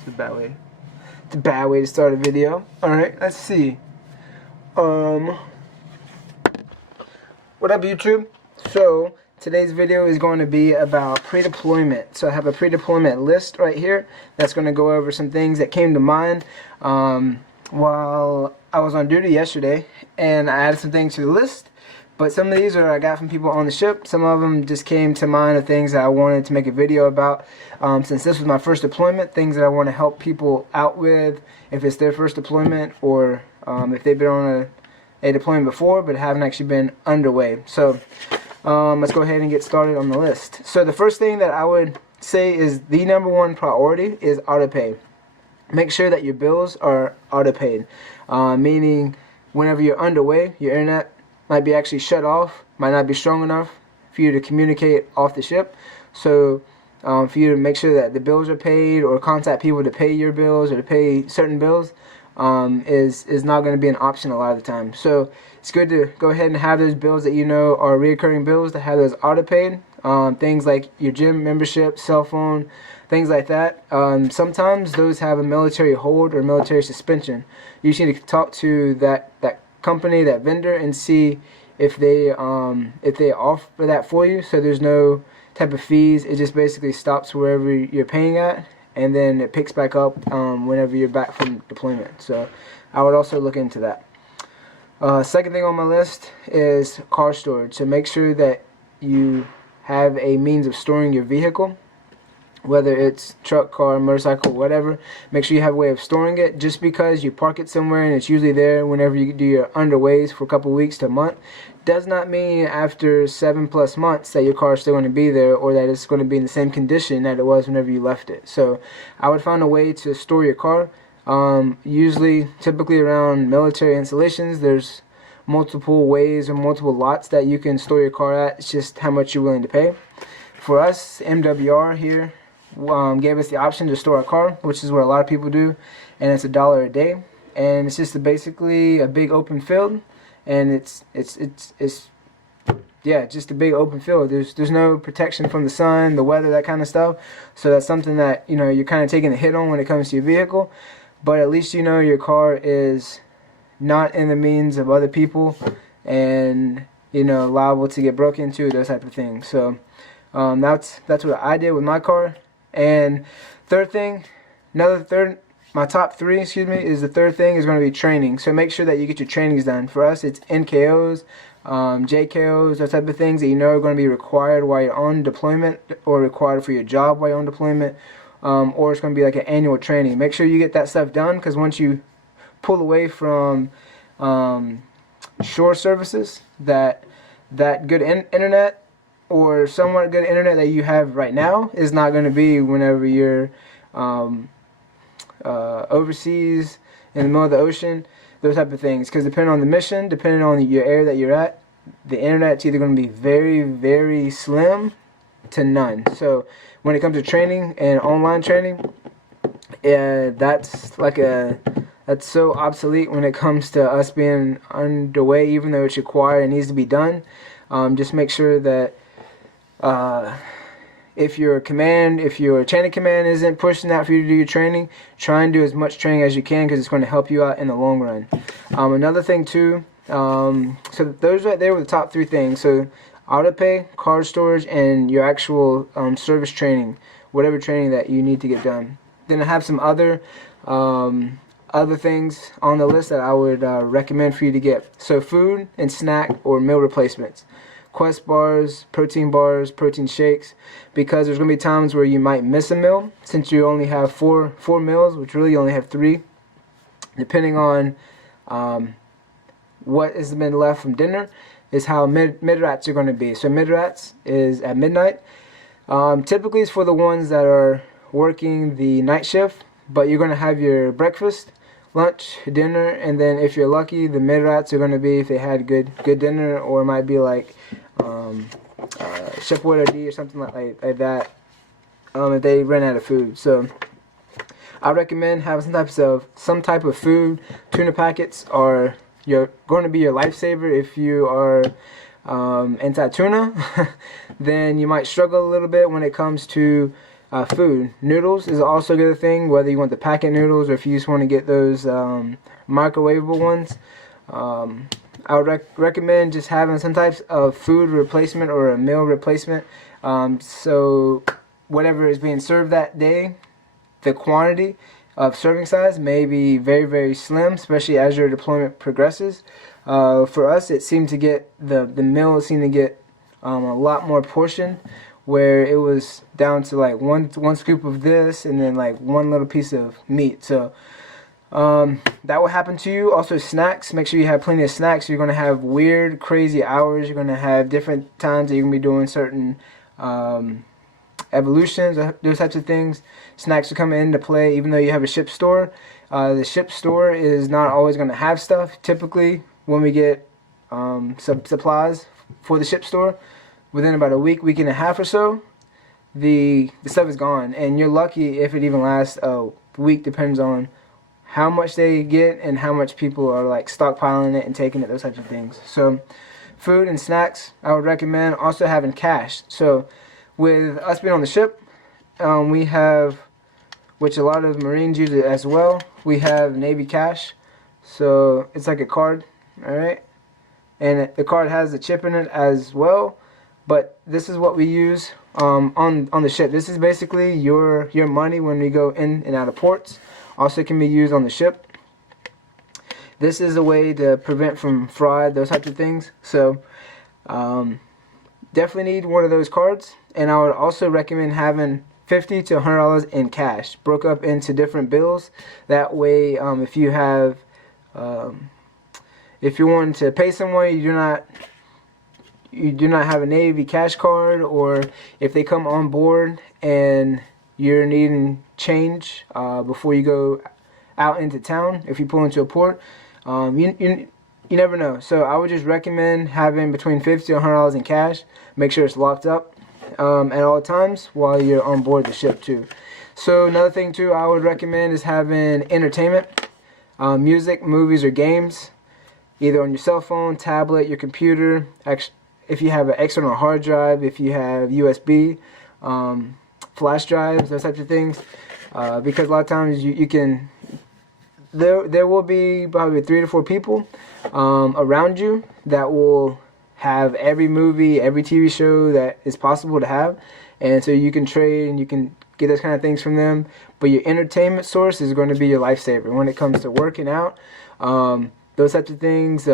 It's a bad way. It's a bad way to start a video. Alright, let's see. What up, YouTube? So today's video is going to be about pre-deployment. So I have a pre-deployment list right here that's going to go over some things that came to mind while I was on duty yesterday, and I added some things to the list. But some of these are I got from people on the ship. Some of them just came to mind of things that I wanted to make a video about. Since this was my first deployment, things that I want to help people out with if it's their first deployment, or if they've been on a deployment before but haven't actually been underway. So let's go ahead and get started on the list. So the first thing that I would say is the #1 priority is Autopay. Make sure that your bills are auto-paid, meaning whenever you're underway, your internet might be actually shut off, might not be strong enough for you to communicate off the ship. So for you to make sure that the bills are paid, or contact people to pay your bills or to pay certain bills, is not going to be an option a lot of the time. So it's good to go ahead and have those bills that you know are recurring bills, to have those auto-paid. Things like your gym membership, cell phone, things like that. Sometimes those have a military hold or military suspension. You just need to talk to that company, that vendor, and see if they offer that for you. So there's no type of fees. It just basically stops wherever you're paying at, and then it picks back up whenever you're back from deployment. So I would also look into that. Second thing on my list is car storage. So make sure that you have a means of storing your vehicle, whether it's truck, car, motorcycle, whatever. Make sure you have a way of storing it. Just because you park it somewhere and it's usually there whenever you do your underways for a couple weeks to a month, does not mean after 7+ months that your car is still going to be there, or that it's going to be in the same condition that it was whenever you left it. So I would find a way to store your car. Typically around military installations, there's multiple ways or multiple lots that you can store your car at. It's just how much you're willing to pay. For us, MWR here gave us the option to store a car, which is what a lot of people do, and it's $1 a day, and it's just basically a big open field, and it's just a big open field. There's no protection from the sun, the weather, that kind of stuff. So that's something that you're kind of taking a hit on when it comes to your vehicle, but at least your car is not in the means of other people, and liable to get broken into, those type of things. So that's what I did with my car. And my top three, is the third thing is going to be training. So make sure that you get your trainings done. For us, it's NKOs, JKOs, those type of things that are going to be required while you're on deployment, or required for your job while you're on deployment, or it's going to be like an annual training. Make sure you get that stuff done, because once you pull away from shore services, that good internet, or somewhat good internet that you have right now, is not going to be whenever you're overseas in the middle of the ocean, those type of things. Because depending on the mission, depending on your area that you're at, the internet's either going to be very, very slim to none. So when it comes to training and online training, that's so obsolete when it comes to us being underway, even though it's required and needs to be done. Just make sure that if your chain of command isn't pushing out for you to do your training, try and do as much training as you can, because it's going to help you out in the long run. Another thing too, so those right there were the top three things. So Autopay, car storage, and your actual service training, whatever training that you need to get done. Then I have some other things on the list that I would recommend for you to get. So food and snack or meal replacements. Quest bars, protein shakes, because there's going to be times where you might miss a meal, since you only have four meals, which really you only have 3, depending on what has been left from dinner, is how mid-rats are going to be. So mid-rats is at midnight. Typically it's for the ones that are working the night shift, but you're going to have your breakfast, lunch, dinner, and then if you're lucky, the mid-rats are going to be if they had good dinner, or it might be like Chef Order D or something like that, if they ran out of food. So I recommend having some type of food. Tuna packets are going to be your lifesaver. If you are anti-tuna, then you might struggle a little bit when it comes to food. Noodles is also a good thing, whether you want the packet noodles or if you just want to get those microwavable ones. I would recommend just having some types of food replacement or a meal replacement. So whatever is being served that day, the quantity of serving size may be very, very slim, especially as your deployment progresses. For us, it seemed to get, the meal seemed to get a lot more portion, where it was down to like one scoop of this and then like one little piece of meat. So that will happen to you. Also snacks, make sure you have plenty of snacks. You're going to have weird, crazy hours. You're going to have different times that you're going to be doing certain evolutions, those types of things. Snacks will come into play even though you have a ship store. The ship store is not always going to have stuff. Typically when we get some supplies for the ship store, within about a week and a half or so, the stuff is gone, and you're lucky if it even lasts a week. Depends on how much they get and how much people are like stockpiling it and taking it, those types of things. So food and snacks, I would recommend. Also having cash. So with us being on the ship, we have, which a lot of Marines use it as well, we have Navy cash. So it's like a card, alright? And the card has a chip in it as well. But this is what we use on the ship. This is basically your money when we go in and out of ports. Also can be used on the ship. This is a way to prevent from fraud, those types of things. So definitely need one of those cards. And I would also recommend having $50 to $100 in cash, broke up into different bills. That way, if you have, if you want to pay someone, you do not have a Navy cash card, or if they come on board and you're needing change before you go out into town, if you pull into a port, you never know. So I would just recommend having between $50 to $100 in cash. Make sure it's locked up at all times while you're on board the ship too. So another thing too I would recommend is having entertainment, music, movies, or games, either on your cell phone, tablet, your computer. If you have an external hard drive, if you have USB, flash drives, those types of things, because a lot of times you can, there will be probably 3 to 4 people around you that will have every movie, every TV show that is possible to have, and so you can trade and you can get those kind of things from them. But your entertainment source is going to be your lifesaver when it comes to working out, those types of things.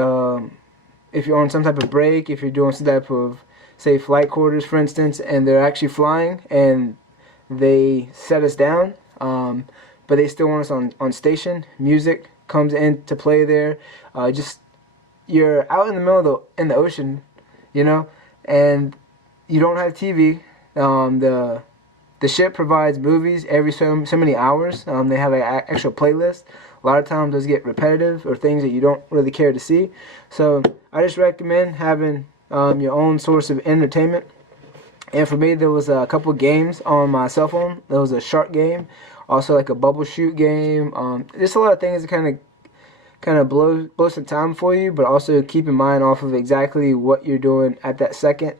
If you're on some type of break, if you're doing some type of, say, flight quarters, for instance, and they're actually flying and they set us down, but they still want us on station, music comes into play there. Just, you're out in the middle of in the ocean, you know, and you don't have TV. The ship provides movies every so many hours. They have an actual playlist. A lot of times those get repetitive or things that you don't really care to see. So I just recommend having your own source of entertainment. And for me, there was a couple games on my cell phone. There was a shark game, also like a bubble shoot game. Just a lot of things that kind of blow some time for you, but also keep in mind off of exactly what you're doing at that second,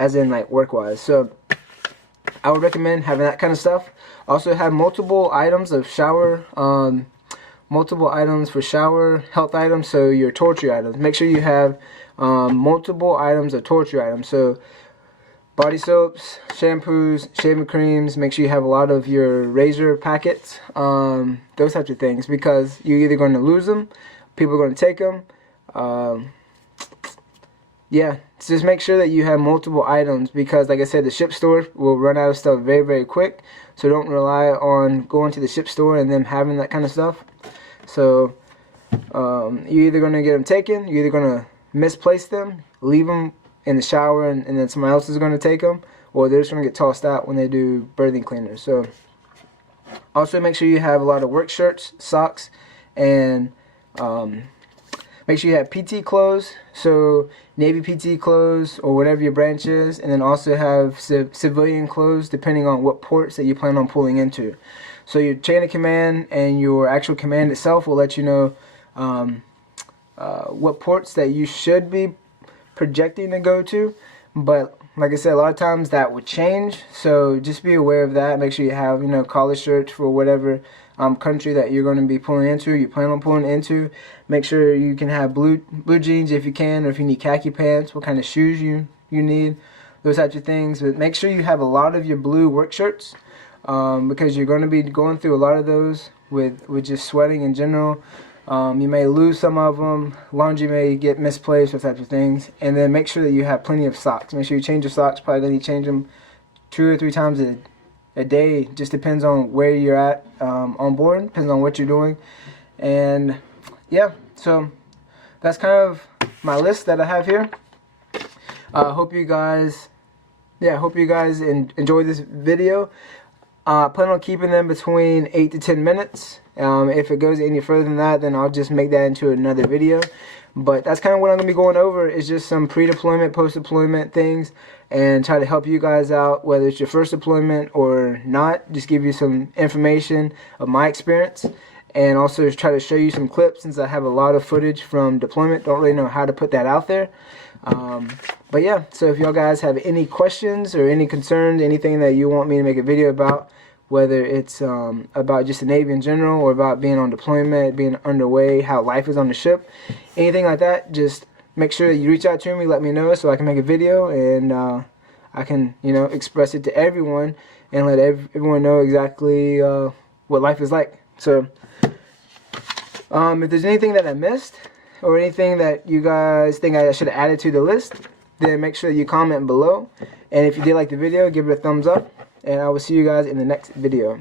as in like work-wise. So I would recommend having that kind of stuff. Also have multiple items of shower, multiple items for shower, health items, so your toiletry items. Make sure you have multiple items of toiletry items. So body soaps, shampoos, shaving creams. Make sure you have a lot of your razor packets, those types of things, because you're either going to lose them, people are going to take them. Yeah, so just make sure that you have multiple items, because like I said, the ship store will run out of stuff very, very quick. So don't rely on going to the ship store and them having that kind of stuff. So you're either going to get them taken, you're either going to misplace them, leave them in the shower, and then someone else is going to take them, or they're just going to get tossed out when they do berthing cleaners. So also make sure you have a lot of work shirts, socks, and make sure you have PT clothes, so Navy PT clothes or whatever your branch is, and then also have civilian clothes depending on what ports that you plan on pulling into. So your chain of command and your actual command itself will let you know what ports that you should be projecting to go to, but like I said, a lot of times that would change, so just be aware of that. Make sure you have, you know, collar shirts for whatever country that you're going to be pulling into, you plan on pulling into. Make sure you can have blue jeans if you can, or if you need khaki pants, what kind of shoes you need, those types of things. But make sure you have a lot of your blue work shirts, because you're going to be going through a lot of those with just sweating in general. You may lose some of them, laundry may get misplaced, those types of things. And then make sure that you have plenty of socks. Make sure you change your socks. Probably going to change them 2 or 3 times a day. Just depends on where you're at on board, depends on what you're doing. And yeah, so that's kind of my list that I have here. Hope you guys enjoy this video. I plan on keeping them between 8 to 10 minutes. If it goes any further than that, then I'll just make that into another video. But that's kind of what I'm going to be going over, is just some pre-deployment, post-deployment things, and try to help you guys out, whether it's your first deployment or not. Just give you some information of my experience, and also try to show you some clips, since I have a lot of footage from deployment. Don't really know how to put that out there. But yeah, so if y'all guys have any questions or any concerns, anything that you want me to make a video about, whether it's about just the Navy in general, or about being on deployment, being underway, how life is on the ship, anything like that, just make sure that you reach out to me, let me know, so I can make a video, and I can, you know, express it to everyone, and let everyone know exactly what life is like. So if there's anything that I missed, or anything that you guys think I should have added to the list, then make sure you comment below. And if you did like the video, give it a thumbs up. And I will see you guys in the next video.